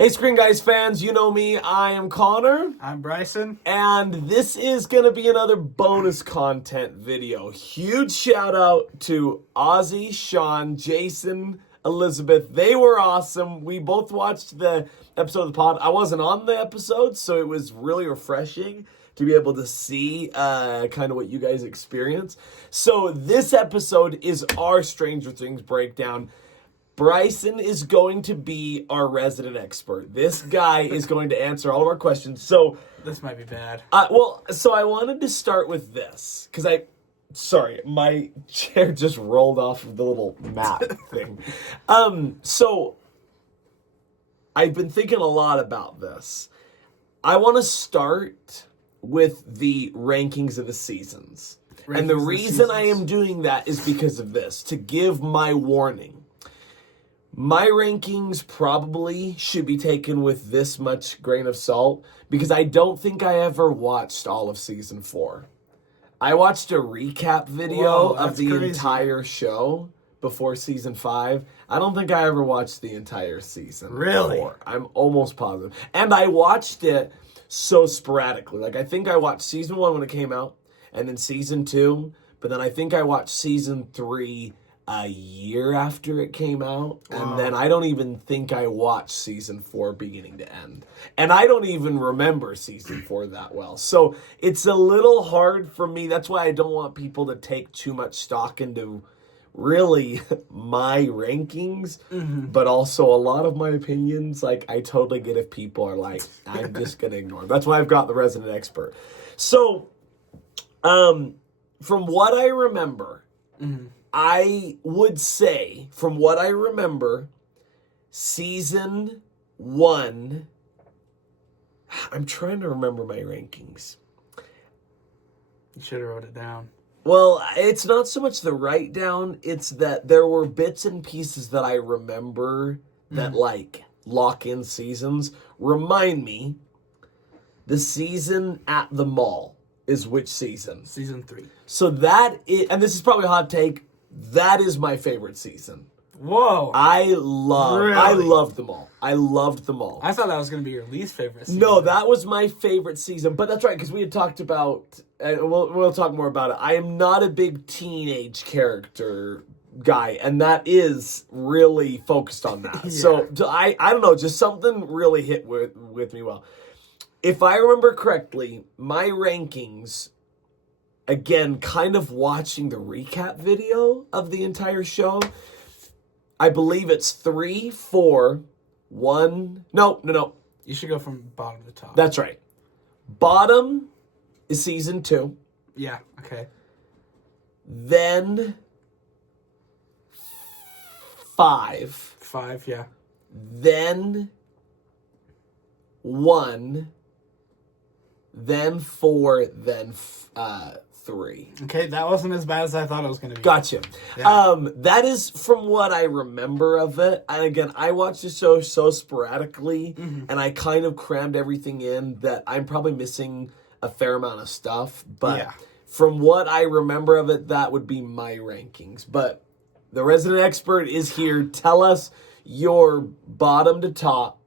Hey, Screen Guys fans, you know me. I am Connor. I'm Brycen. And this is going to be another bonus content video. Huge shout out to Ozzy, Sean, Jason, Elizabeth. They were awesome. We both watched the episode of the pod. I wasn't on the episode, so it was really refreshing to be able to see kind of what you guys experience. So this episode is our Stranger Things breakdown. Brycen is going to be our resident expert. This guy is going to answer all of our questions. So this might be bad. So I wanted to start with this because my chair just rolled off of the little mat thing. So I've been thinking a lot about this. I want to start with the rankings of the seasons. And the reason I am doing that is because of this, to give my warning. My rankings probably should be taken with this much grain of salt because I don't think I ever watched all of season 4. I watched a recap video of the entire show before season 5. I don't think I ever watched the entire season. Really? Before. I'm almost positive. And I watched it so sporadically. Like, I think I watched season 1 when it came out, and then season 2, but then I think I watched season 3 a year after it came out, and then I don't even think I watched season 4 beginning to end, and I don't even remember season 4 that well, so it's a little hard for me. That's why I don't want people to take too much stock into really my rankings, but also a lot of my opinions. Like, I totally get if people are like, I'm just gonna ignore them. That's why I've got the resident expert. So from what I remember, I would say, from what I remember, season 1, I'm trying to remember my rankings. You should have wrote it down. Well, it's not so much the write down, it's that there were bits and pieces that I remember that, like, lock in seasons. Remind me, the season at the mall is which season? Season 3. So that is, and this is probably a hot take, that is my favorite season. Whoa. I loved them all. I loved them all. I thought that was going to be your least favorite season. No, that was my favorite season. But that's right, because we had talked about, and we'll talk more about it. I am not a big teenage character guy, and that is really focused on that. Yeah. So I don't know, just something really hit with me well. If I remember correctly, my rankings, again, kind of watching the recap video of the entire show, I believe it's 3, 4, 1. No. You should go from bottom to top. That's right. Bottom is season 2. Yeah, okay. Then 5. 5, yeah. Then 1. Then 4. Then 3. Okay, that wasn't as bad as I thought it was going to be. Gotcha. Yeah. That is from what I remember of it. And again, I watched the show so sporadically, and I kind of crammed everything in that I'm probably missing a fair amount of stuff. But from what I remember of it, that would be my rankings. But the resident expert is here. Tell us your bottom to top,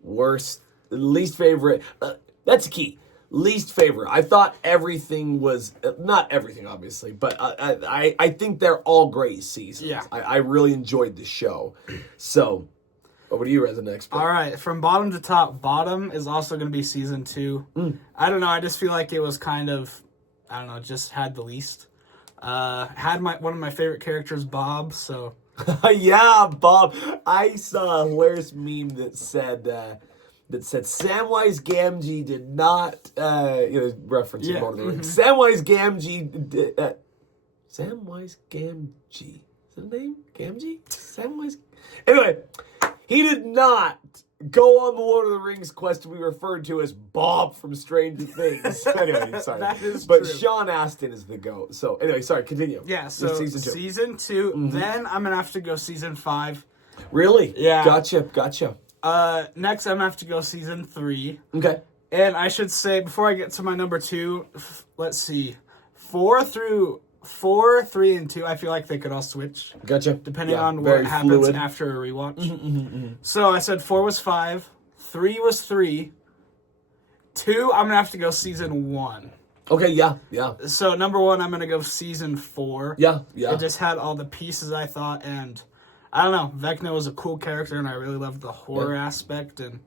worst, least favorite. That's key. Least favorite. I thought everything was, not everything obviously, but I think they're all great seasons. Yeah. I really enjoyed the show. So, what are you, resident expert? All right, from bottom to top, bottom is also going to be season 2. I don't know, I just feel like it was kind of, I don't know, just had the least. Had one of my favorite characters, Bob, so. Yeah, Bob. I saw a hilarious meme that said Samwise Gamgee did not, referencing Lord of the Rings. Samwise Gamgee, Samwise Gamgee. Is that a name? Gamgee? Samwise? Anyway, he did not go on the Lord of the Rings quest to be referred to as Bob from Stranger Things. Anyway, sorry. That is but true. Sean Astin is the GOAT. So, anyway, sorry, continue. Yeah, so season 2. Then I'm going to have to go season 5. Really? Yeah. Gotcha. Next, I'm going to have to go season 3. Okay. And I should say, before I get to my number 2, let's see. 4, 3, and 2, I feel like they could all switch. Gotcha. Depending on what happens after a rewatch. So I said 4 was 5, 3 was 3. 2, I'm going to have to go season 1. Okay, yeah. So number 1, I'm going to go season 4. Yeah. It just had all the pieces I thought, and I don't know, Vecna was a cool character, and I really loved the horror aspect, and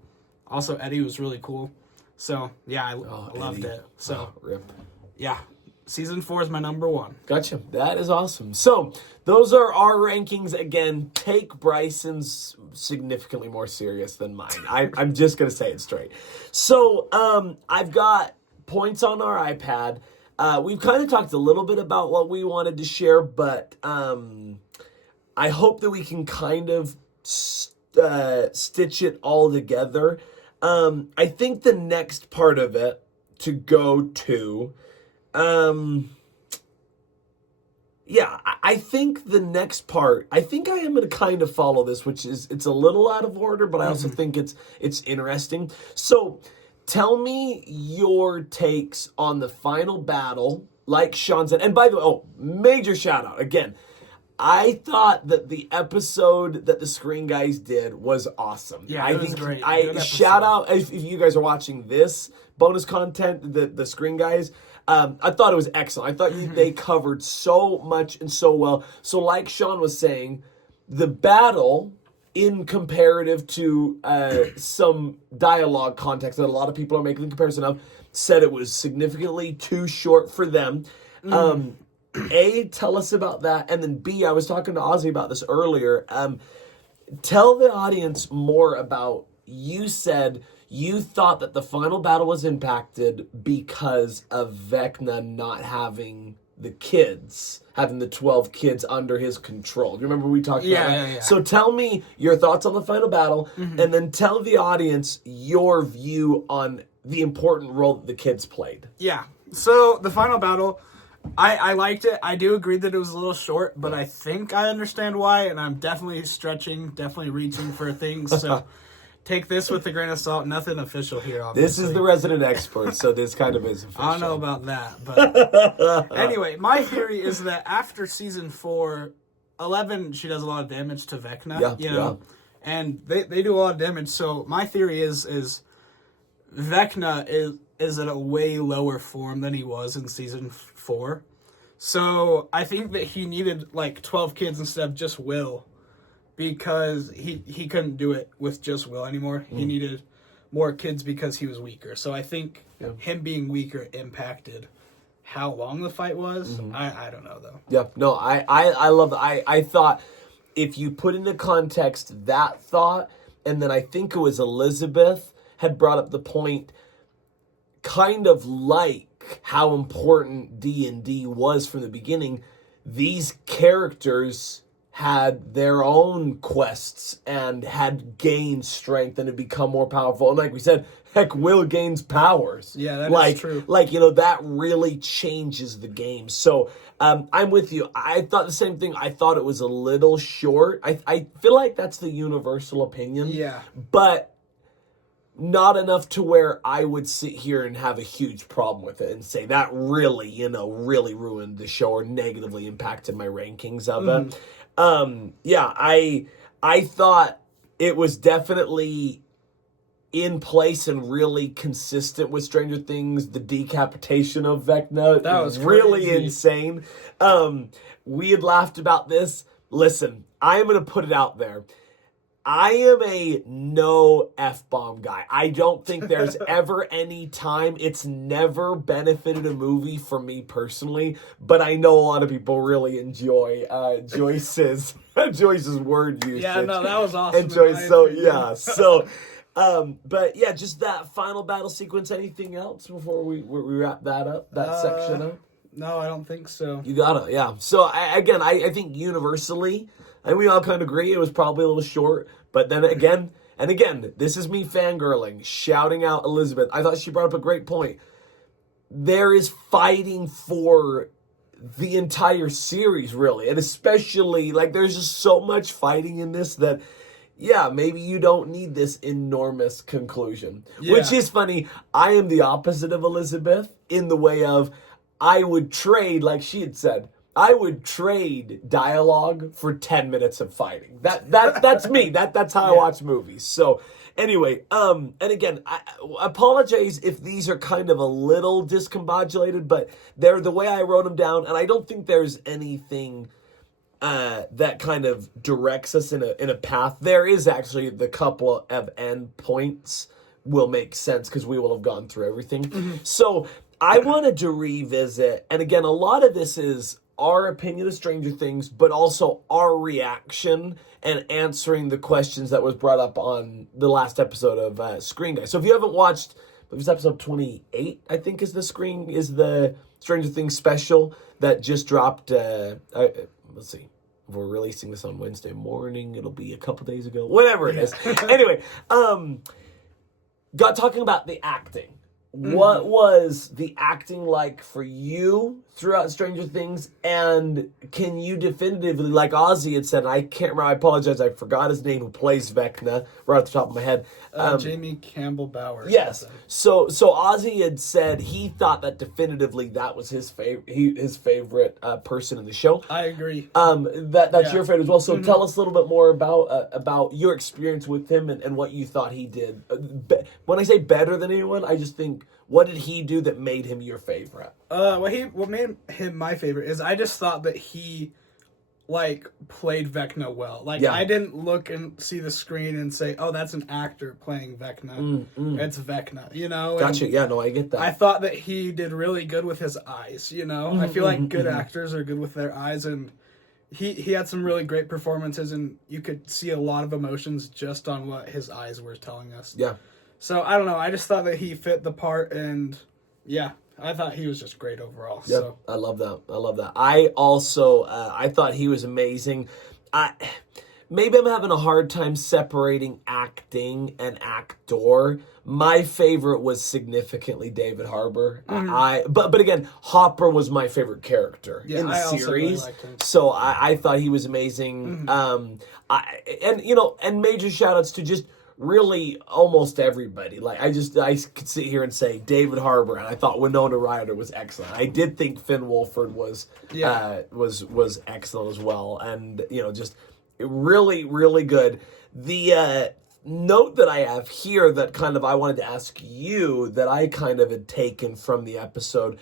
also Eddie was really cool. So, yeah, I loved it. So, rip. Yeah, season 4 is my number 1. Gotcha. That is awesome. So, those are our rankings. Again, take Brycen's significantly more serious than mine. I'm just going to say it straight. So, I've got points on our iPad. We've kind of talked a little bit about what we wanted to share, but I hope that we can kind of stitch it all together. I think the next part of it to go to, I think the next part, I think I am going to kind of follow this, which is, it's a little out of order, but I also think it's interesting. So tell me your takes on the final battle, like Sean said. And by the way, major shout out again. I thought that the episode that the Screen Guys did was awesome. Yeah, I it was think great. I shout out if you guys are watching this bonus content, the Screen Guys. I thought it was excellent. I thought they covered so much and so well. So, like Sean was saying, the battle, in comparative to some dialogue context that a lot of people are making the comparison of, said it was significantly too short for them. A, tell us about that, and then B, I was talking to Ozzy about this earlier. Tell the audience more about, you said you thought that the final battle was impacted because of Vecna not having the kids, having the 12 kids under his control. Do you remember we talked about that? Yeah. So tell me your thoughts on the final battle, and then tell the audience your view on the important role that the kids played. Yeah. So the final battle, I liked it. I do agree that it was a little short, but I think I understand why, and I'm definitely stretching, definitely reaching for things. So take this with a grain of salt. Nothing official here, obviously. This is the resident expert, so this kind of is official. I don't know about that, but anyway, my theory is that after season 4, 11, she does a lot of damage to Vecna, and they do a lot of damage. So my theory is Vecna is at a way lower form than he was in season 4. So I think that he needed like 12 kids instead of just Will, because he couldn't do it with just Will anymore. He needed more kids because he was weaker. So I think him being weaker impacted how long the fight was. I don't know though. Yeah, no, I love that. I thought if you put into context that thought, and then I think it was Elizabeth had brought up the point, kind of like how important D&D was from the beginning. These characters had their own quests and had gained strength and had become more powerful. And like we said, heck, Will gains powers. Yeah, that is true. Like, that really changes the game. So I'm with you. I thought the same thing. I thought it was a little short. I feel like that's the universal opinion. Yeah. But not enough to where I would sit here and have a huge problem with it and say that really, really ruined the show or negatively impacted my rankings of it. I thought it was definitely in place and really consistent with Stranger Things. The decapitation of Vecna, that was really crazy. insane. We had laughed about this. Listen, I am going to put it out there. I am a no F-bomb guy. I don't think there's ever any time. It's never benefited a movie for me personally, but I know a lot of people really enjoy Joyce's word usage. Yeah, no, that was awesome. And Joyce, but yeah, just that final battle sequence. Anything else before we wrap that up, that section up? No, I don't think so. You got it, yeah. So, I think universally, and we all kind of agree, it was probably a little short. But then again, this is me fangirling, shouting out Elizabeth. I thought she brought up a great point. There is fighting for the entire series, really. And especially, there's just so much fighting in this that, maybe you don't need this enormous conclusion. Yeah. Which is funny. I am the opposite of Elizabeth in the way of, I would trade, like she had said, I would trade dialogue for 10 minutes of fighting. That's me. That's how I watch movies. So Anyway, and again, I apologize if these are kind of a little discombobulated, but they're the way I wrote them down, and I don't think there's anything that kind of directs us in a path. There is actually the couple of end points will make sense because we will have gone through everything. So I wanted to revisit, and again, a lot of this is our opinion of Stranger Things, but also our reaction and answering the questions that was brought up on the last episode of Screen Guy. So if you haven't watched, it was episode 28, I think is the Stranger Things special that just dropped. Let's see. If we're releasing this on Wednesday morning, it'll be a couple days ago. Whatever it is. Anyway, got talking about the acting. What was the acting like for you throughout Stranger Things? And can you definitively, like Ozzy had said, I can't remember, I apologize, I forgot his name, who plays Vecna, right off the top of my head. Jamie Campbell Bower. Yes. So Ozzy had said he thought that definitively that was his favorite person in the show. I agree. That's your favorite as well. So tell us a little bit more about your experience with him and what you thought he did. When I say better than anyone, I just think, what did he do that made him your favorite? What made him my favorite is I just thought that he played Vecna well. I didn't look and see the screen and say, "Oh, that's an actor playing Vecna." It's Vecna, you know. Gotcha. Yeah, no, I get that. I thought that he did really good with his eyes. You know, I feel like good actors are good with their eyes, and he had some really great performances, and you could see a lot of emotions just on what his eyes were telling us. Yeah. So I don't know. I just thought that he fit the part, and yeah. I thought he was just great overall. Yeah, so. I love that. I also, I thought he was amazing. Maybe I'm having a hard time separating acting and actor. My favorite was significantly David Harbour. But again, Hopper was my favorite character in the series. Really liked him. So I thought he was amazing. And major shout outs to just really almost everybody. I could sit here and say David Harbour, and I thought Winona Ryder was excellent. I did think Finn Wolford was excellent as well, and just really, really good. The note that I have here that kind of I wanted to ask you that I kind of had taken from the episode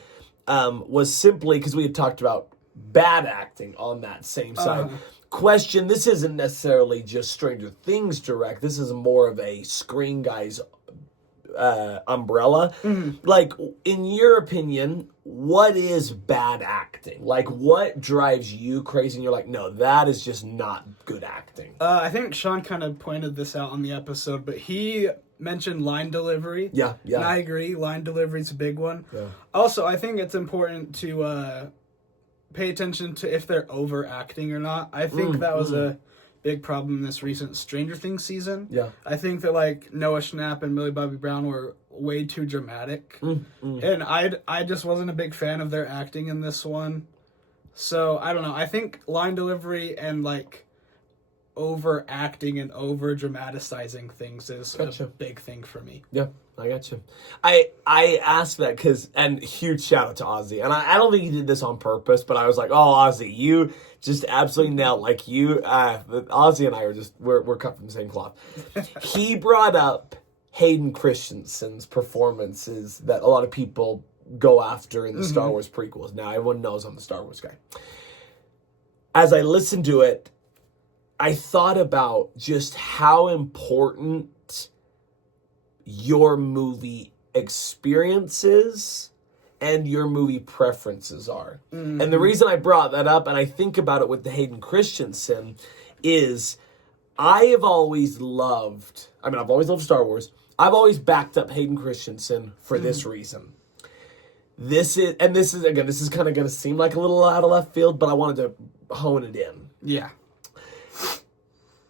was simply because we had talked about bad acting on that same side. Question, this isn't necessarily just Stranger Things direct. This is more of a Screen Guys umbrella. In your opinion, what is bad acting? What drives you crazy and you're like, no, that is just not good acting? I think Sean kind of pointed this out on the episode, but he mentioned line delivery. Yeah. And I agree. Line delivery is a big one. Yeah. Also, I think it's important to pay attention to if they're overacting or not. I think that was a big problem in this recent Stranger Things season. Yeah. I think that Noah Schnapp and Millie Bobby Brown were way too dramatic. And I just wasn't a big fan of their acting in this one. So, I don't know. I think line delivery and overacting and over dramatizing things is a big thing for me. Yeah. I got you. I asked that because, and huge shout out to Ozzy. And I don't think he did this on purpose, but I was like, oh, Ozzy, you just absolutely nailed. Ozzy and I are we're cut from the same cloth. He brought up Hayden Christensen's performances that a lot of people go after in the Star Wars prequels. Now, everyone knows I'm the Star Wars guy. As I listened to it, I thought about just how important your movie experiences and your movie preferences are. And the reason I brought that up, and I think about it with the Hayden Christensen, is I've always loved Star Wars. I've always backed up Hayden Christensen for this reason. This is kind of going to seem like a little out of left field, but I wanted to hone it in. Yeah.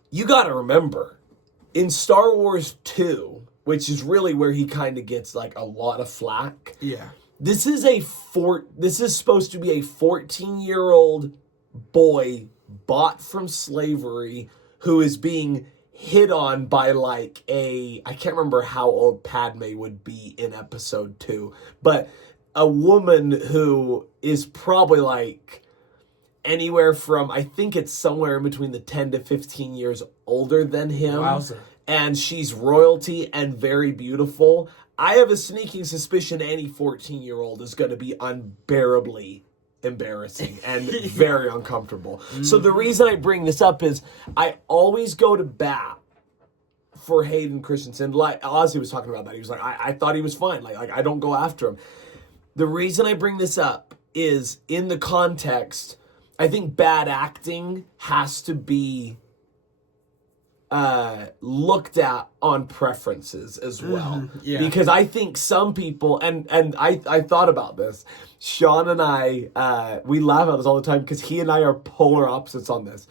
You got to remember, in Star Wars 2, which is really where he kind of gets a lot of flack. Yeah. This is supposed to be a 14-year-old boy bought from slavery who is being hit on by I can't remember how old Padme would be in episode 2, but a woman who is probably anywhere from, I think it's somewhere in between the 10 to 15 years older than him. Wowza. and she's royalty and very beautiful, I have a sneaking suspicion any 14-year-old is going to be unbearably embarrassing and very uncomfortable. So the reason I bring this up is I always go to bat for Hayden Christensen. Like Ozzy was talking about that. He was like, I thought he was fine. Like I don't go after him. The reason I bring this up is in the context, I think bad acting has to be looked at on preferences as well. Yeah. Because I think some people, and I thought about this. Sean and I, we laugh about this all the time because he and I are polar opposites on this.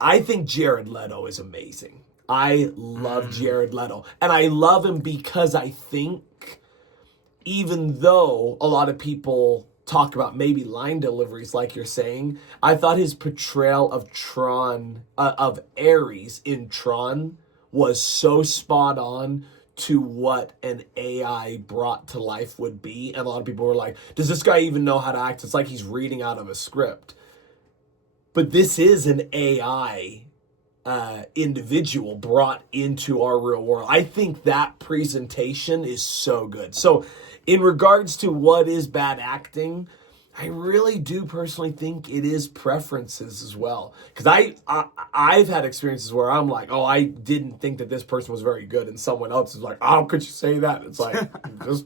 I think Jared Leto is amazing. I love Jared Leto. And I love him because I think even though a lot of people talk about maybe line deliveries like you're saying, I thought his portrayal of Tron, of Ares in Tron was so spot on to what an AI brought to life would be. And a lot of people were like, does this guy even know how to act? It's like he's reading out of a script. But this is an AI individual brought into our real world. I think that presentation is so good. So in regards to what is bad acting, I really do personally think it is preferences as well. Because I've had experiences where I'm like, oh, I didn't think that this person was very good, and someone else is like, how could you say that? It's like just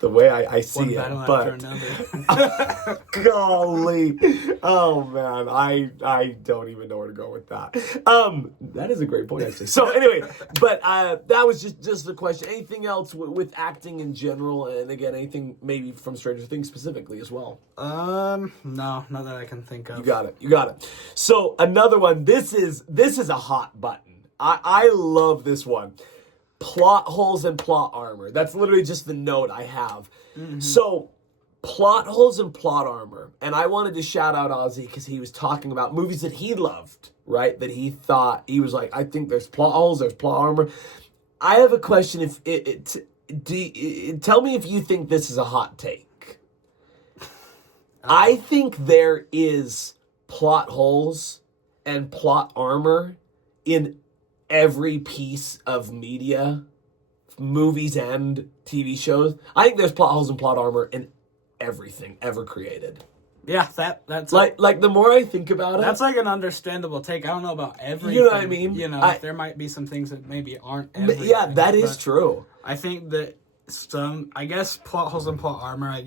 the way I see it. But golly, oh man, I don't even know where to go with that. That is a great point actually. So anyway, but that was just the question. Anything else with acting in general, and again, anything maybe from Stranger Things specifically as well? No, not that I can think of. You got it. So another one. This is a hot button. I love this one. Plot holes and plot armor. That's literally just the note I have. Mm-hmm. So plot holes and plot armor. And I wanted to shout out Ozzy because he was talking about movies that he loved, right? That he thought, he was like, I think there's plot holes, there's plot armor. I have a question. Tell me if you think this is a hot take. I think there is plot holes and plot armor in every piece of media, movies and TV shows. I think there's plot holes and plot armor in everything ever created. Yeah, that's like the more I think about it, that's like an understandable take. I don't know about everything. You know what I mean? You know, there might be some things that maybe aren't everything. Yeah, that is true. I think that I guess plot holes and plot armor,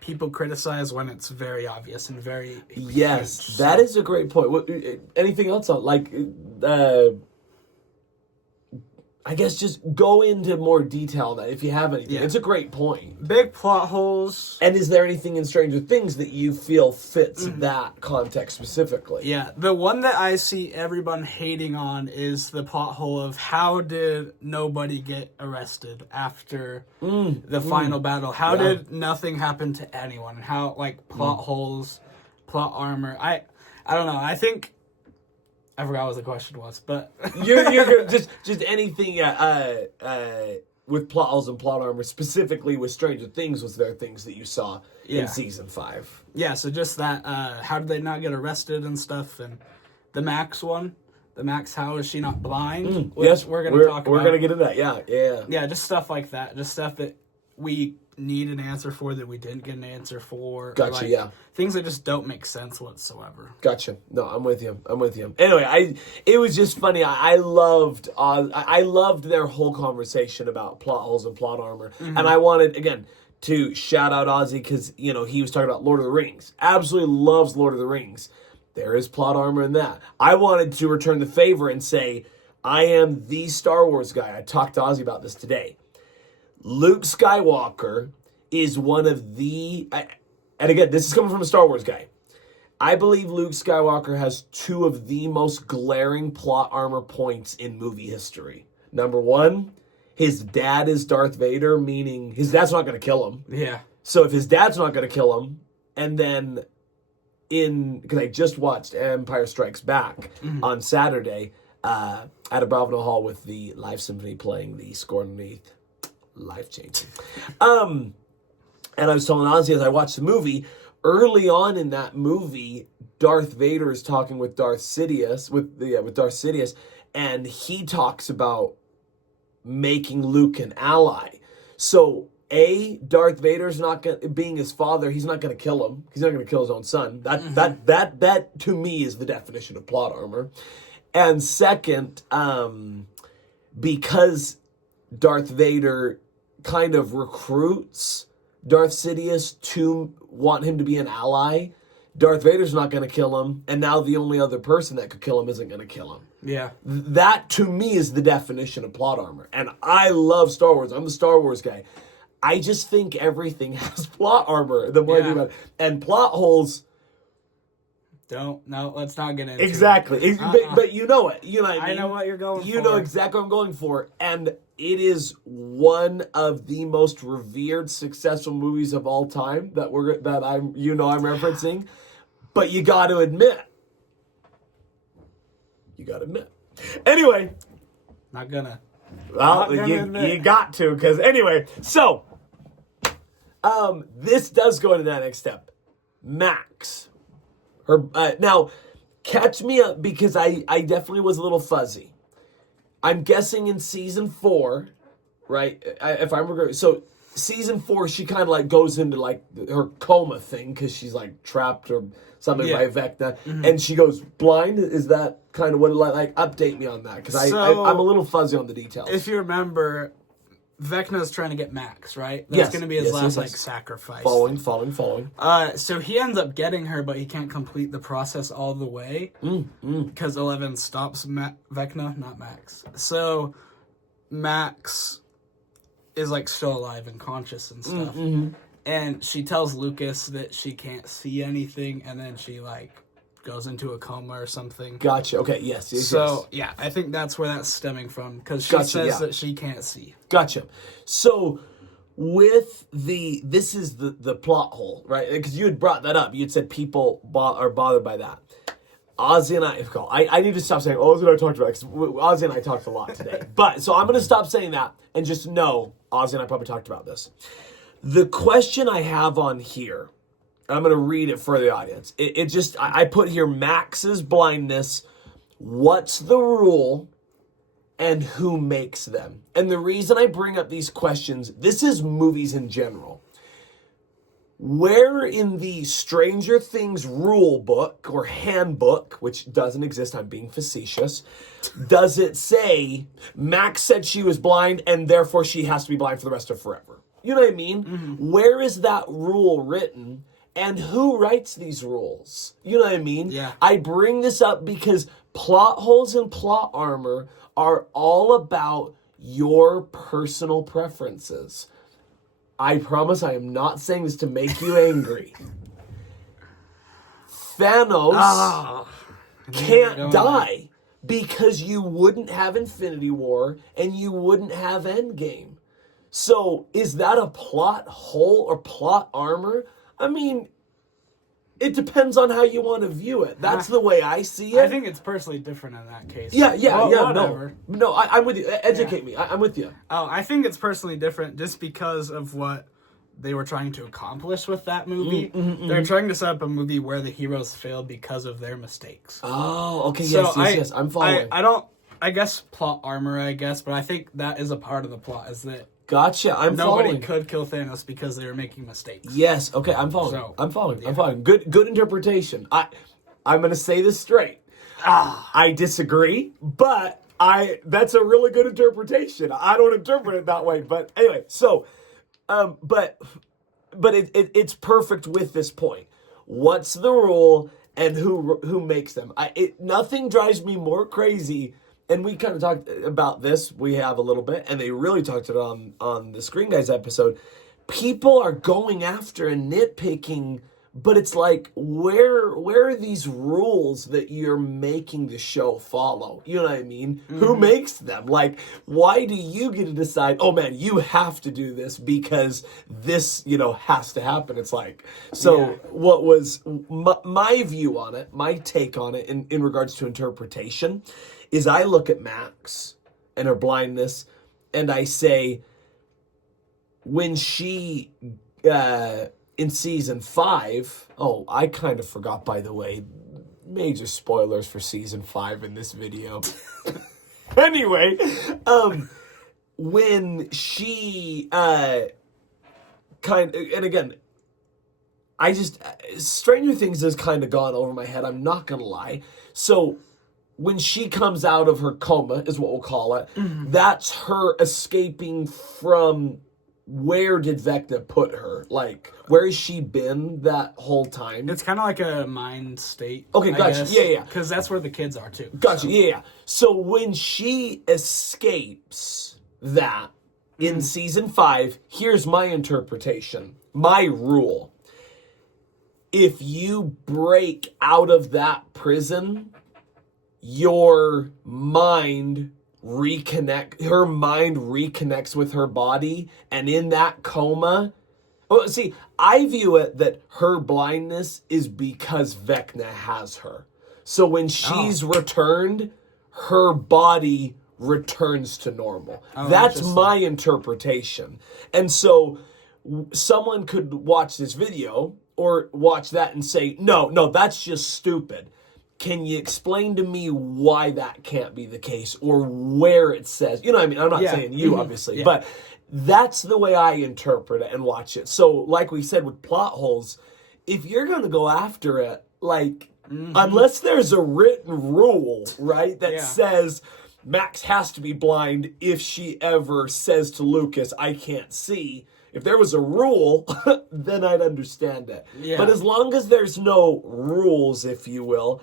people criticize when it's very obvious and very yes, huge. That is a great point. Anything else on I guess just go into more detail on that if you have anything. Yeah. It's a great point. Big plot holes. And is there anything in Stranger Things that you feel fits that context specifically? Yeah, the one that I see everyone hating on is the plot hole of how did nobody get arrested after the final battle? How did nothing happen to anyone? How, plot holes, plot armor. I don't know. I think I forgot what the question was, but you're just anything with plot holes and plot armor, specifically with Stranger Things. Was there things that you saw in season 5? Yeah, so just that. How did they not get arrested and stuff? And the Max one, how is she not blind? Yes, we're gonna talk about. We're gonna get into that. Yeah. Just stuff like that. Just stuff that we need an answer for that we didn't get an answer for. Gotcha, Things that just don't make sense whatsoever. Gotcha. No, I'm with you. Anyway, it was just funny. I loved their whole conversation about plot holes and plot armor. Mm-hmm. And I wanted, again, to shout out Ozzy because, he was talking about Lord of the Rings. Absolutely loves Lord of the Rings. There is plot armor in that. I wanted to return the favor and say, I am the Star Wars guy. I talked to Ozzy about this today. Luke Skywalker is one of the... And again, this is coming from a Star Wars guy. I believe Luke Skywalker has 2 of the most glaring plot armor points in movie history. Number 1, his dad is Darth Vader, meaning his dad's not going to kill him. Yeah. So if his dad's not going to kill him, and then because I just watched Empire Strikes Back on Saturday at a Bravo Hall with the live symphony playing the score underneath. Life-changing. And I was telling Ozzy as I watched the movie, early on in that movie, Darth Vader is talking with Darth Sidious, and he talks about making Luke an ally. So Darth Vader's not gonna, being his father, he's not going to kill him. He's not going to kill his own son. That to me is the definition of plot armor. And second, because Darth Vader kind of recruits Darth Sidious to want him to be an ally, Darth Vader's not going to kill him, and now the only other person that could kill him isn't going to kill him. Yeah. That, to me, is the definition of plot armor. And I love Star Wars. I'm the Star Wars guy. I just think everything has plot armor. The more I do about it. And plot holes... let's not get into exactly. it. But you know it. You know what I mean? I know what you're going for. You know exactly what I'm going for. And it is one of the most revered, successful movies of all time that I'm referencing. But you got to admit. Anyway. Not gonna. Well, you got to, because anyway. So, this does go into that next step. Max. Now, catch me up, because I definitely was a little fuzzy. I'm guessing in season 4, right? If I remember, so season 4, she kind of like goes into like her coma thing because she's like trapped or something by Vecna, and she goes blind. Is that kind of what it like? Update me on that, because I'm a little fuzzy on the details. If you remember, Vecna's trying to get Max, right? That's going to be his last like sacrifice. Following. So he ends up getting her, but he can't complete the process all the way because 11 stops Vecna, not Max. So Max is like still alive and conscious and stuff, and she tells Lucas that she can't see anything, and then she like goes into a coma or something. Gotcha. Okay. Yes. So yeah, I think that's where that's stemming from, because she says that she can't see. Gotcha. So with this is the plot hole, right? Because you had brought that up. You had said people are bothered by that. Ozzy and I need to stop saying Ozzy and I talked about it, because Ozzy and I talked a lot today. But so I'm going to stop saying that and just know Ozzy and I probably talked about this. The question I have on here, I'm going to read it for the audience. I put here Max's blindness. What's the rule and who makes them? And the reason I bring up these questions, this is movies in general. Where in the Stranger Things rule book or handbook, which doesn't exist, I'm being facetious, does it say Max said she was blind and therefore she has to be blind for the rest of forever? You know what I mean? Where is that rule written? And who writes these rules? You know what I mean? Yeah. I bring this up because plot holes and plot armor are all about your personal preferences. I promise I am not saying this to make you angry. Thanos can't die because you wouldn't have Infinity War and you wouldn't have Endgame. So is that a plot hole or plot armor? I mean, it depends on how you want to view it. That's the way I see it. I think it's personally different in that case. Yeah. Whatever. No, I'm with you. Educate me. I'm with you. Oh, I think it's personally different just because of what they were trying to accomplish with that movie. They're trying to set up a movie where the heroes failed because of their mistakes. Oh, okay. So yes. I'm following. I guess plot armor, but I think that is a part of the plot, is that gotcha. nobody could kill Thanos because they were making mistakes. Yes. Okay. I'm following. I'm following. Good interpretation. I'm going to say this straight. I disagree, but that's a really good interpretation. I don't interpret it that way, but anyway. So, but it's perfect with this point. What's the rule and who makes them? Nothing drives me more crazy. And we kind of talked about this. We have a little bit, and they really talked it on the Screen Guys episode. People are going after and nitpicking, but it's like, where are these rules that you're making the show follow? You know what I mean? Who makes them? Like, why do you get to decide, oh man, you have to do this because this, has to happen? It's like, what was my view on it, my take on it in regards to interpretation, is I look at Max and her blindness, and I say, when she, in season 5, I kind of forgot, by the way, major spoilers for season 5 in this video. Anyway, when she and again, I just Stranger Things has kind of gone over my head. I'm not gonna lie. So when she comes out of her coma, is what we'll call it. That's her escaping from. Where did Vecna put her? Like, where has she been that whole time? It's kind of like a mind state. Okay, gotcha. Yeah. Because that's where the kids are, too. Gotcha, so. Yeah. So when she escapes that in season 5, here's my interpretation, my rule. If you break out of that prison, your mind reconnects with her body, and in that coma, I view it that her blindness is because Vecna has her. So when she's returned, her body returns to normal. That's my interpretation. And so someone could watch this video or watch that and say, no, that's just stupid. Can you explain to me why that can't be the case, or where it says, you know what I mean? I'm not saying you, obviously, but that's the way I interpret it and watch it. So like we said with plot holes, if you're going to go after it, like, unless there's a written rule, right, that says Max has to be blind if she ever says to Lucas, I can't see. If there was a rule, then I'd understand it. Yeah. But as long as there's no rules, if you will,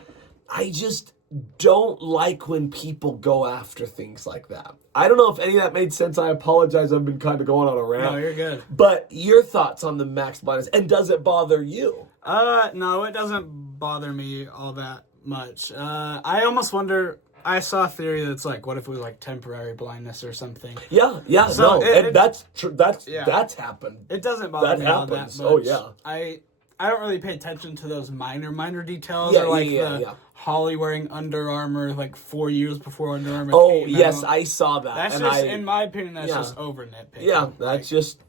I just don't like when people go after things like that. I don't know if any of that made sense. I apologize. I've been kind of going on a rant. No, you're good. But your thoughts on the Max blindness, and does it bother you? No, it doesn't bother me all that much. I almost wonder. I saw a theory that's like, what if it was like temporary blindness or something? Yeah. So that's happened. It doesn't bother me all that much. Oh yeah. I don't really pay attention to those minor details. Or like Holly wearing Under Armour like 4 years before Under Armour. Oh yes, I saw that. That's just, in my opinion, that's just over nitpicking. Yeah, that's just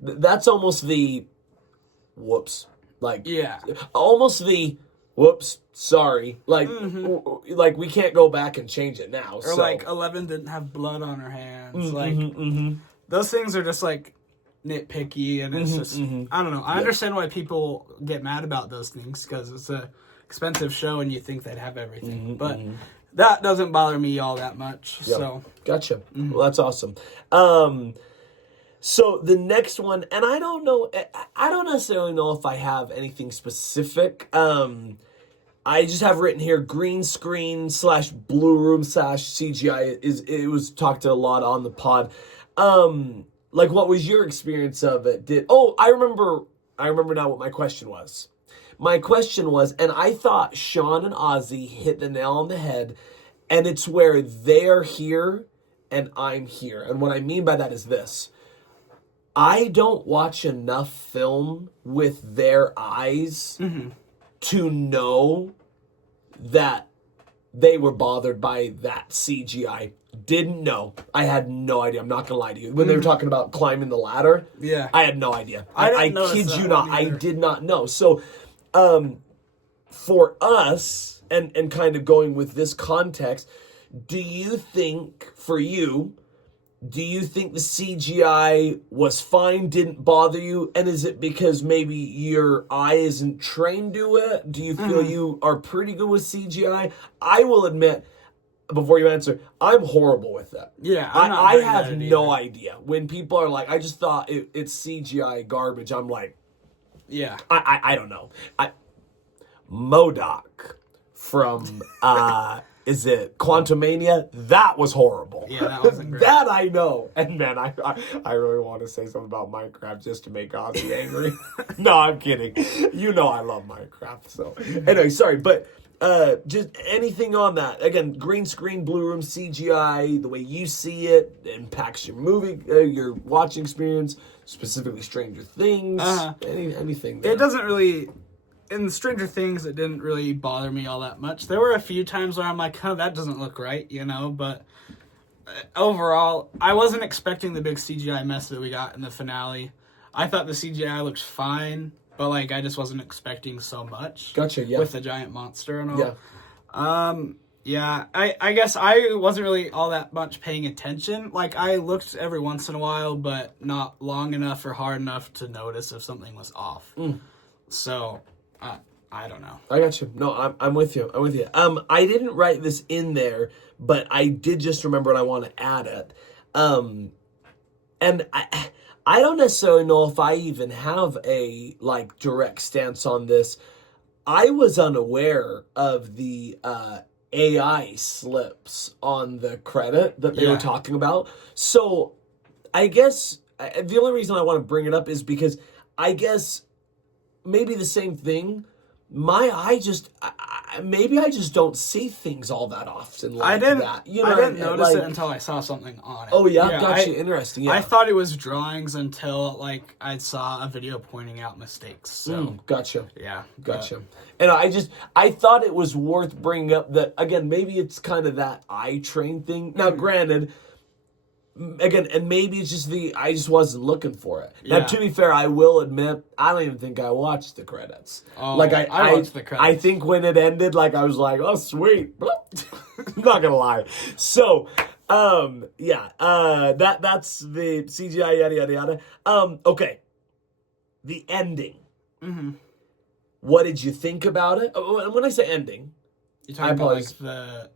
that's almost the whoops. Like almost the whoops, sorry. Like like we can't go back and change it now. Or like 11 didn't have blood on her hands. Those things are just like nitpicky, and it's just I don't know. I understand why people get mad about those things because it's a expensive show and you think they'd have everything, but that doesn't bother me all that much. So gotcha. Well, that's awesome. So the next one, and I don't necessarily know if I have anything specific. I just have written here green screen / blue room / CGI. It was talked a lot on the pod. Like, what was your experience of it? I remember now what my question was. My question was, and I thought Sean and Ozzy hit the nail on the head, and it's where they're here and I'm here. And what I mean by that is this. I don't watch enough film with their eyes to know that they were bothered by that CGI. Didn't know. I had no idea. I'm not going to lie to you. When they were talking about climbing the ladder, I had no idea. I kid you not. I did not know. So, for us, and kind of going with this context, do you think the CGI was fine, didn't bother you? And is it because maybe your eye isn't trained to it? Do you feel you are pretty good with CGI? I will admit, before you answer, I'm horrible with that. Yeah, I have no idea. When people are like, I just thought it's CGI garbage, I'm like, I don't know. MODOK from... is it Quantumania? That was horrible. Yeah, that wasn't great. That I know. And man, I really want to say something about Minecraft just to make Ozzy angry. No, I'm kidding. You know I love Minecraft. So anyway, sorry, but just anything on that. Again, green screen, blue room, CGI, the way you see it impacts your movie, your watching experience, specifically Stranger Things. Anything there. It doesn't really. In Stranger Things, it didn't really bother me all that much. There were a few times where I'm like, that doesn't look right, but overall, I wasn't expecting the big CGI mess that we got in the finale. I thought the CGI looked fine, but, I just wasn't expecting so much. Gotcha, yeah. With the giant monster and all. Yeah. Yeah, I guess I wasn't really all that much paying attention. Like, I looked every once in a while, but not long enough or hard enough to notice if something was off. So, I don't know. I got you. No, I'm with you. I'm with you. I didn't write this in there, but I did just remember and I want to add it. And I don't necessarily know if I even have a like direct stance on this. I was unaware of the AI slips on the credit that they were talking about. So I guess the only reason I want to bring it up is because I guess maybe the same thing. My eye just, maybe I just don't see things all that often like that. You know, I didn't notice it until I saw something on it. Oh, yeah? Gotcha. Interesting. Yeah. I thought it was drawings until, like, I saw a video pointing out mistakes. So, gotcha. Yeah. Gotcha. And I thought it was worth bringing up that, again, maybe it's kind of that eye train thing. Now, granted, again, and maybe it's just I just wasn't looking for it. Now, to be fair, I will admit, I don't even think I watched the credits. Oh, like I watched the credits. I think when it ended, like, I was like, oh, sweet. I'm not gonna lie. So, that's the CGI, yada, yada, yada. Okay. The ending. Mm-hmm. What did you think about it? When I say ending, you're talking about like the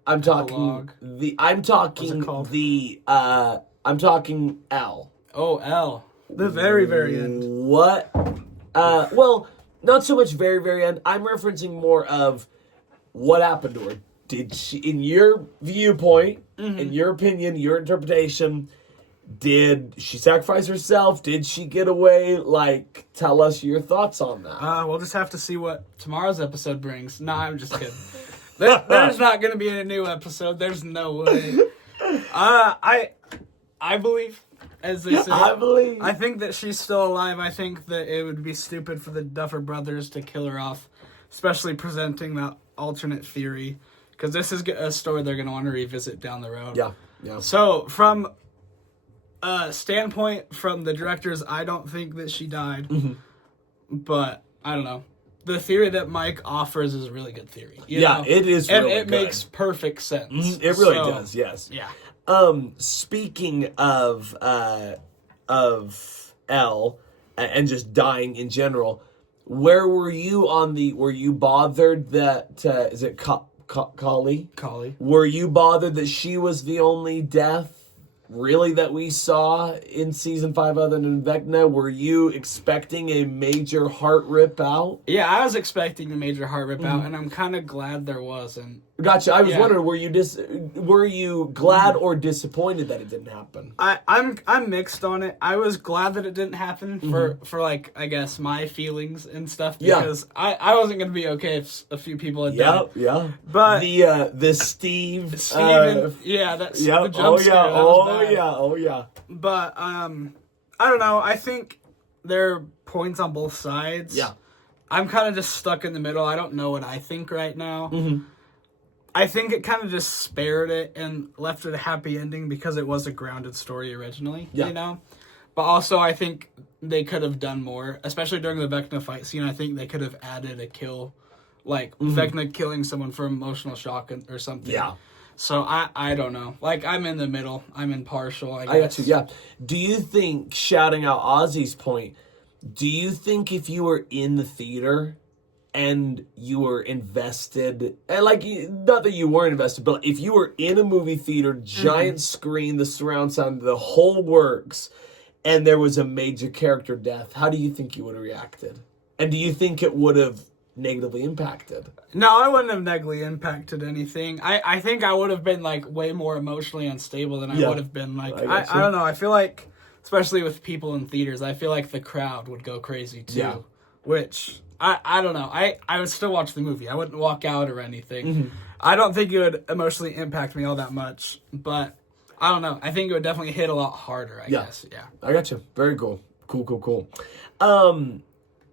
I'm talking L. Oh, L. The very, very end. What? Well, not so much very, very end. I'm referencing more of what happened to her. Did she, in your viewpoint, in your opinion, your interpretation, did she sacrifice herself? Did she get away? Like, tell us your thoughts on that. We'll just have to see what tomorrow's episode brings. Nah, I'm just kidding. There's not going to be a new episode. There's no way. I believe, as they say. I believe. I think that she's still alive. I think that it would be stupid for the Duffer Brothers to kill her off, especially presenting that alternate theory, because this is a story they're going to want to revisit down the road. Yeah. So, from a standpoint from the directors, I don't think that she died. But, I don't know. The theory that Mike offers is a really good theory. You know? It is really and it good. Makes perfect sense. It really does, yes. Yeah. Speaking of Elle and just dying in general, where were you were you bothered that, is it Kali? Kali. Were you bothered that she was the only death really that we saw in season 5 other than Vecna? Were you expecting a major heart rip out? Yeah, I was expecting a major heart rip out, and I'm kind of glad there wasn't. Gotcha. I was wondering, were you glad or disappointed that it didn't happen? I'm mixed on it. I was glad that it didn't happen for like, I guess, my feelings and stuff, because I wasn't gonna be okay if a few people had died. Yeah. But the Steven, that's the jump scare. Oh yeah. But I don't know. I think there are points on both sides. Yeah. I'm kind of just stuck in the middle. I don't know what I think right now. I think it kind of just spared it and left it a happy ending because it was a grounded story originally, you know? But also I think they could have done more, especially during the Vecna fight scene. I think they could have added a kill, like Vecna killing someone for emotional shock or something. Yeah. So I don't know. Like, I'm in the middle. I'm impartial, I guess. I got you, yeah. Do you think, shouting out Ozzy's point, do you think if you were in the theater and you were invested, and like, not that you weren't invested, but if you were in a movie theater, giant screen, the surround sound, the whole works, and there was a major character death, how do you think you would have reacted? And do you think it would have negatively impacted? No, I wouldn't have negatively impacted anything. I think I would have been, like, way more emotionally unstable than I would have been. Like, I don't know. I feel like, especially with people in theaters, I feel like the crowd would go crazy, too. Yeah. Which, I don't know. I would still watch the movie. I wouldn't walk out or anything. I don't think it would emotionally impact me all that much. But, I don't know. I think it would definitely hit a lot harder, I guess. Yeah. I got you. Very cool. Cool.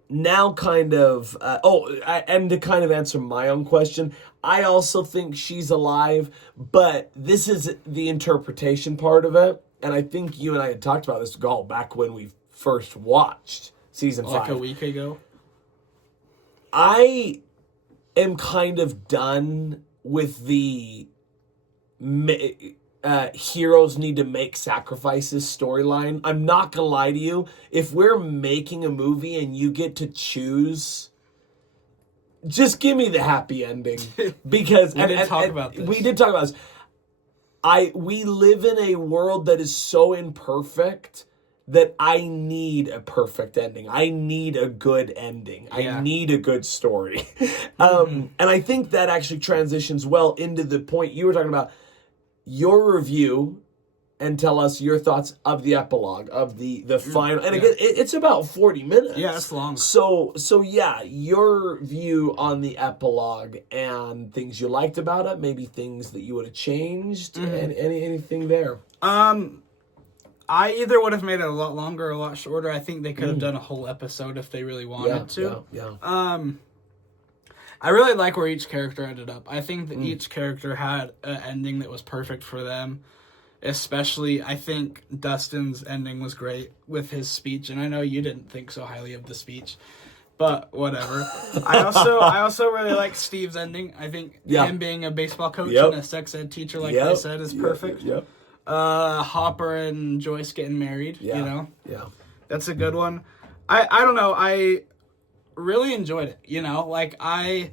Now kind of, and to kind of answer my own question, I also think she's alive, but this is the interpretation part of it, and I think you and I had talked about this back when we first watched season 5. Like a week ago? I am kind of done with the heroes need to make sacrifices storyline. I'm not gonna lie to you. If we're making a movie and you get to choose, just give me the happy ending. Because we did talk about this. We did talk about this. We live in a world that is so imperfect that I need a perfect ending. I need a good ending. Yeah. I need a good story. And I think that actually transitions well into the point you were talking about, your review, and tell us your thoughts of the epilogue, of the final. And again, it's about 40 minutes. Yeah, it's long. So yeah, your view on the epilogue and things you liked about it, maybe things that you would have changed, and anything there. I either would have made it a lot longer or a lot shorter. I think they could have done a whole episode if they really wanted to. Yeah. I really like where each character ended up. I think that each character had an ending that was perfect for them. Especially, I think Dustin's ending was great with his speech, and I know you didn't think so highly of the speech, but whatever. I also really like Steve's ending. I think him being a baseball coach and a sex ed teacher, like they said, is perfect. Hopper and Joyce getting married, you know? Yeah. That's a good one. I don't know, I really enjoyed it, you know? Like, I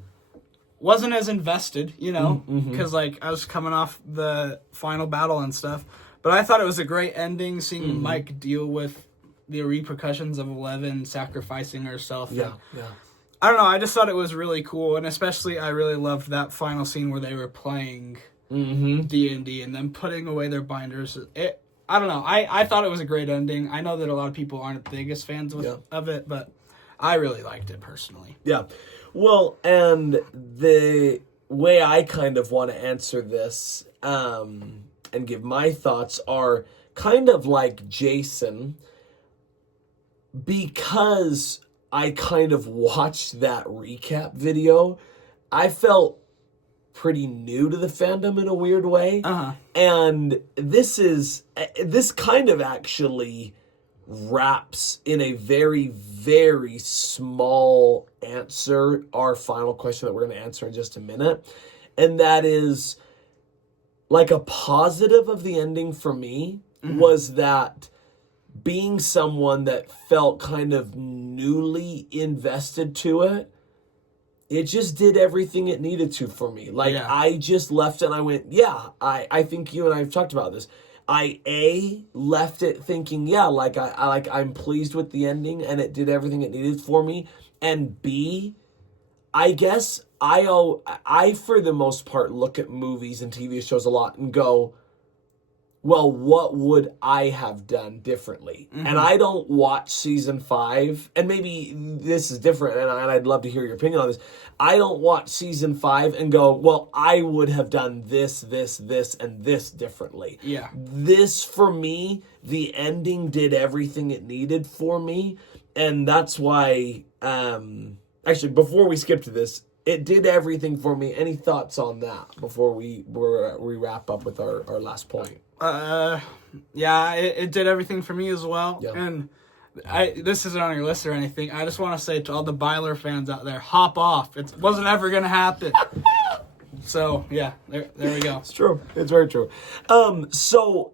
wasn't as invested, you know, because, like, I was coming off the final battle and stuff, but I thought it was a great ending, seeing Mike deal with the repercussions of Eleven sacrificing herself. Yeah. I don't know, I just thought it was really cool, and especially I really loved that final scene where they were playing D&D and then putting away their binders. I don't know. I thought it was a great ending. I know that a lot of people aren't the biggest fans of it, but I really liked it personally. Yeah. Well, and the way I kind of want to answer this and give my thoughts are kind of like Jason, because I kind of watched that recap video. I felt pretty new to the fandom in a weird way. And this kind of actually wraps in a very, very small answer our final question that we're going to answer in just a minute. And that is, like, a positive of the ending for me was that being someone that felt kind of newly invested to it, it just did everything it needed to for me. Like, I just left and I went, I think you and I have talked about this. I left it thinking, I'm pleased with the ending and it did everything it needed for me. And B, I guess I for the most part look at movies and TV shows a lot and go, well, what would I have done differently? And I don't watch season 5, and maybe this is different, and I'd love to hear your opinion on this. I don't watch season 5 and go, well, I would have done this, and this differently. Yeah. This, for me, the ending did everything it needed for me, and that's why, actually, before we skip to this, it did everything for me. Any thoughts on that before we wrap up with our last point? It did everything for me as well. Yeah. And this isn't on your list or anything. I just want to say to all the Byler fans out there, hop off. It wasn't ever going to happen. So, yeah, there we go. It's true. It's very true. So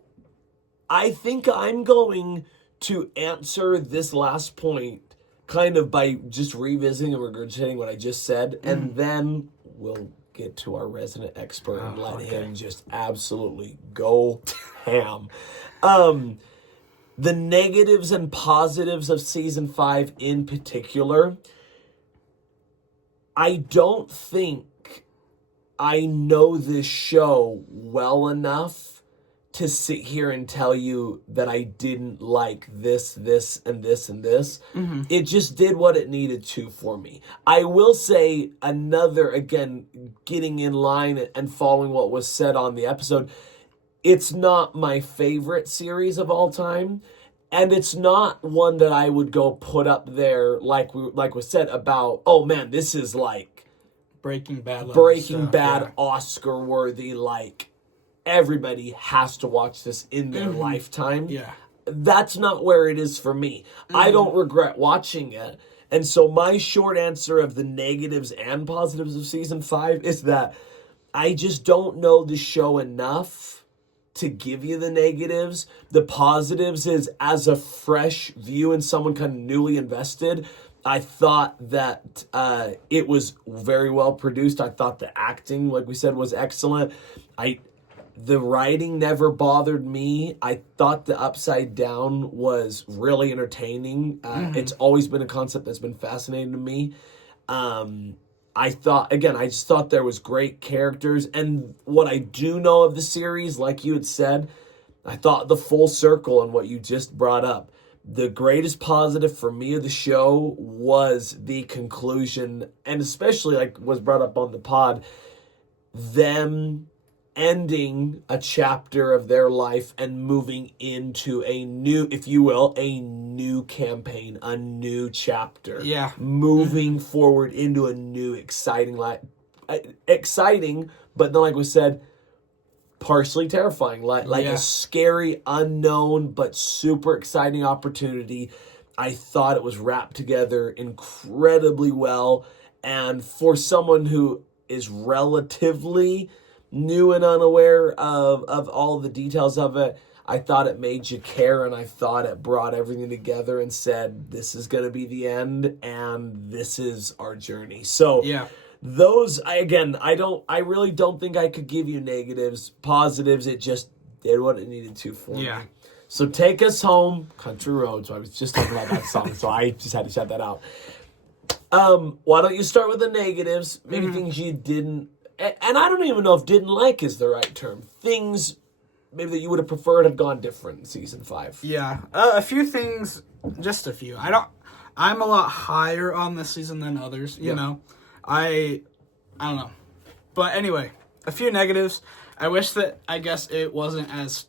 I think I'm going to answer this last point kind of by just revisiting and regurgitating what I just said, and then we'll get to our resident expert and let him just absolutely go ham. The negatives and positives of season 5 in particular, I don't think I know this show well enough to sit here and tell you that I didn't like this, and this, and this. It just did what it needed to for me. I will say another, again, getting in line and following what was said on the episode, it's not my favorite series of all time, and it's not one that I would go put up there, like was said about, oh man, this is like Breaking Bad, Oscar-worthy, like, everybody has to watch this in their lifetime. Yeah. That's not where it is for me. I don't regret watching it. And so my short answer of the negatives and positives of season 5 is that I just don't know the show enough to give you the negatives. The positives is, as a fresh view and someone kind of newly invested, I thought that it was very well produced. I thought the acting, like we said, was excellent. The writing never bothered me. I thought the Upside Down was really entertaining. It's always been a concept that's been fascinating to me. I just thought there was great characters. And what I do know of the series, like you had said, I thought the full circle and what you just brought up. The greatest positive for me of the show was the conclusion, and especially, like was brought up on the pod, them ending a chapter of their life and moving into a new, if you will, a new campaign, a new chapter. Yeah. Moving forward into a new exciting life. Exciting, but then like we said, partially terrifying. Like a scary, unknown, but super exciting opportunity. I thought it was wrapped together incredibly well. And for someone who is relatively new and unaware of all the details of it, I thought it made you care, and I thought it brought everything together and said, this is going to be the end, and this is our journey. So those, I really don't think I could give you negatives. Positives, it just did what it needed to for me. So take us home, Country Roads. I was just talking about that song, so I just had to shout that out. Why don't you start with the negatives? Maybe things you didn't, and I don't even know if didn't like is the right term. Things maybe that you would have preferred had gone different in season 5. Yeah. A few things, just a few. I'm a lot higher on this season than others, you know. I don't know. But anyway, a few negatives. I wish that, I guess, it wasn't as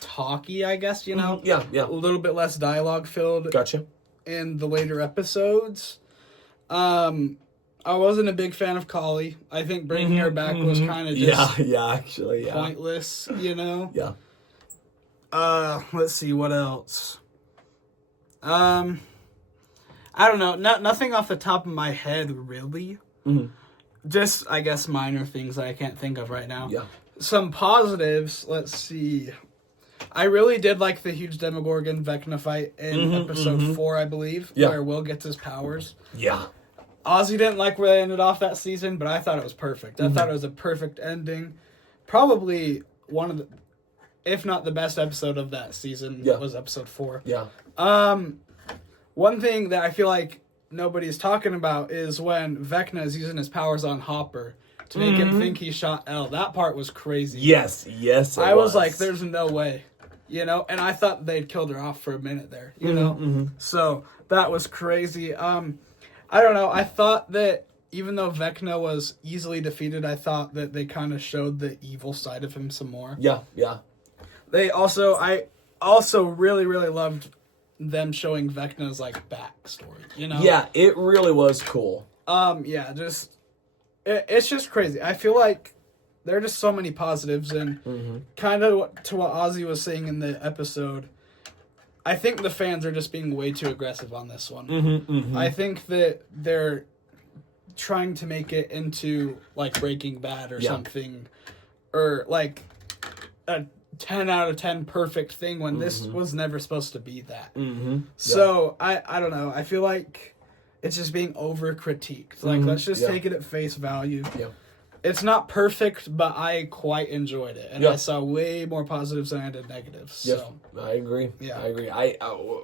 talky, I guess, you know. Yeah. A little bit less dialogue filled. Gotcha. In the later episodes. I wasn't a big fan of Collie. I think bringing her back was kind of just actually pointless, you know? Yeah. Let's see, what else? I don't know. Nothing off the top of my head, really. Just, I guess, minor things that I can't think of right now. Yeah. Some positives, let's see. I really did like the huge Demogorgon Vecna fight in episode 4, I believe, where Will gets his powers. Yeah. Ozzy didn't like where they ended off that season, but I thought it was perfect. I thought it was a perfect ending. Probably one of the, if not the best episode of that season was episode 4. Yeah. One thing that I feel like nobody's talking about is when Vecna is using his powers on Hopper to make him think he shot Elle. That part was crazy. Yes, I was like, there's no way. You know? And I thought they'd killed her off for a minute there. You know? So, that was crazy. I don't know. I thought that even though Vecna was easily defeated, I thought that they kind of showed the evil side of him some more. Yeah. I also really, really loved them showing Vecna's, like, backstory, you know? Yeah, it really was cool. It's just crazy. I feel like there are just so many positives, and kind of to what Ozzy was saying in the episode, I think the fans are just being way too aggressive on this one. I think that they're trying to make it into, like, Breaking Bad or something, or, like, a 10 out of 10 perfect thing when this was never supposed to be that. So, I don't know. I feel like it's just being over-critiqued. Like, let's just take it at face value. It's not perfect, but I quite enjoyed it. And I saw way more positives than I did negatives. So. I agree. Yeah. I agree.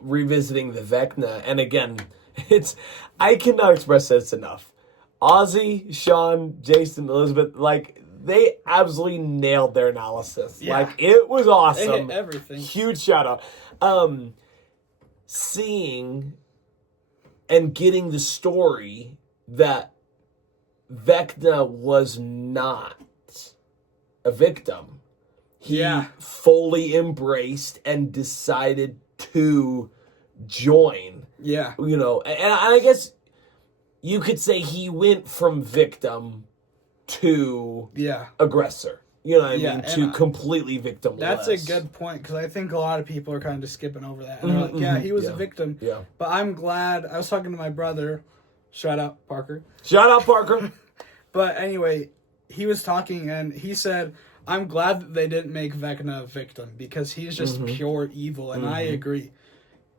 Revisiting the Vecna, and again, I cannot express this enough. Ozzy, Sean, Jason, Elizabeth, like, they absolutely nailed their analysis. Yeah. Like, it was awesome. They hit everything. Huge shout out. Seeing and getting the story that Vecna was not a victim. He fully embraced and decided to join. Yeah. You know, and I guess you could say he went from victim to aggressor. You know what I mean? To completely victimless. That's a good point, because I think a lot of people are kind of just skipping over that. And they're like, yeah, he was a victim. Yeah. But I'm glad. I was talking to my brother. Shout out, Parker. Shout out, Parker. But anyway, he was talking and he said, I'm glad that they didn't make Vecna a victim because he's just pure evil, and I agree.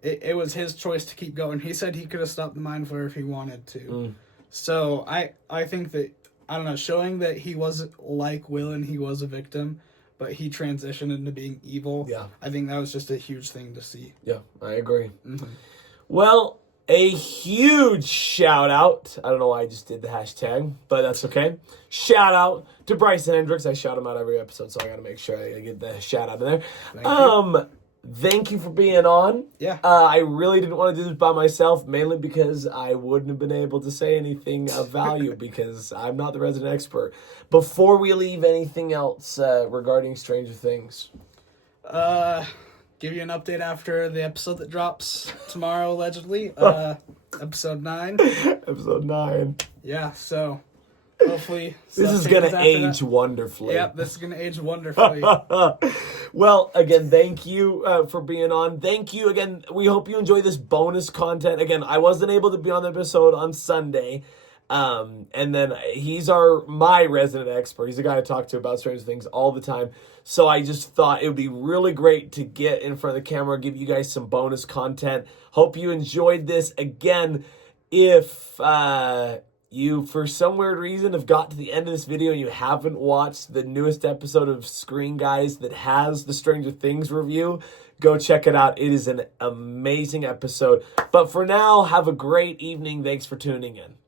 It was his choice to keep going. He said he could have stopped the Mind Flayer if he wanted to. So I think that, I don't know, showing that he wasn't like Will and he was a victim, but he transitioned into being evil. Yeah. I think that was just a huge thing to see. Yeah, I agree. Well, a huge shout out. I don't know why I just did the hashtag, but that's okay. Shout out to Brycen Hendricks. I shout him out every episode, so I got to make sure I get the shout out in there. Thank you for being on. Yeah. I really didn't want to do this by myself, mainly because I wouldn't have been able to say anything of value because I'm not the resident expert. Before we leave, anything else regarding Stranger Things? Give you an update after the episode that drops tomorrow, allegedly. Episode 9. Episode 9. Yeah, so hopefully this is going to age wonderfully. Yep, this is going to age wonderfully. Well, again, thank you for being on. Thank you again. We hope you enjoy this bonus content. Again, I wasn't able to be on the episode on Sunday. And then he's my resident expert. He's the guy I talk to about Stranger Things all the time. So I just thought it would be really great to get in front of the camera, give you guys some bonus content. Hope you enjoyed this. Again, if you, for some weird reason, have got to the end of this video and you haven't watched the newest episode of Screen Guys that has the Stranger Things review, go check it out. It is an amazing episode. But for now, have a great evening. Thanks for tuning in.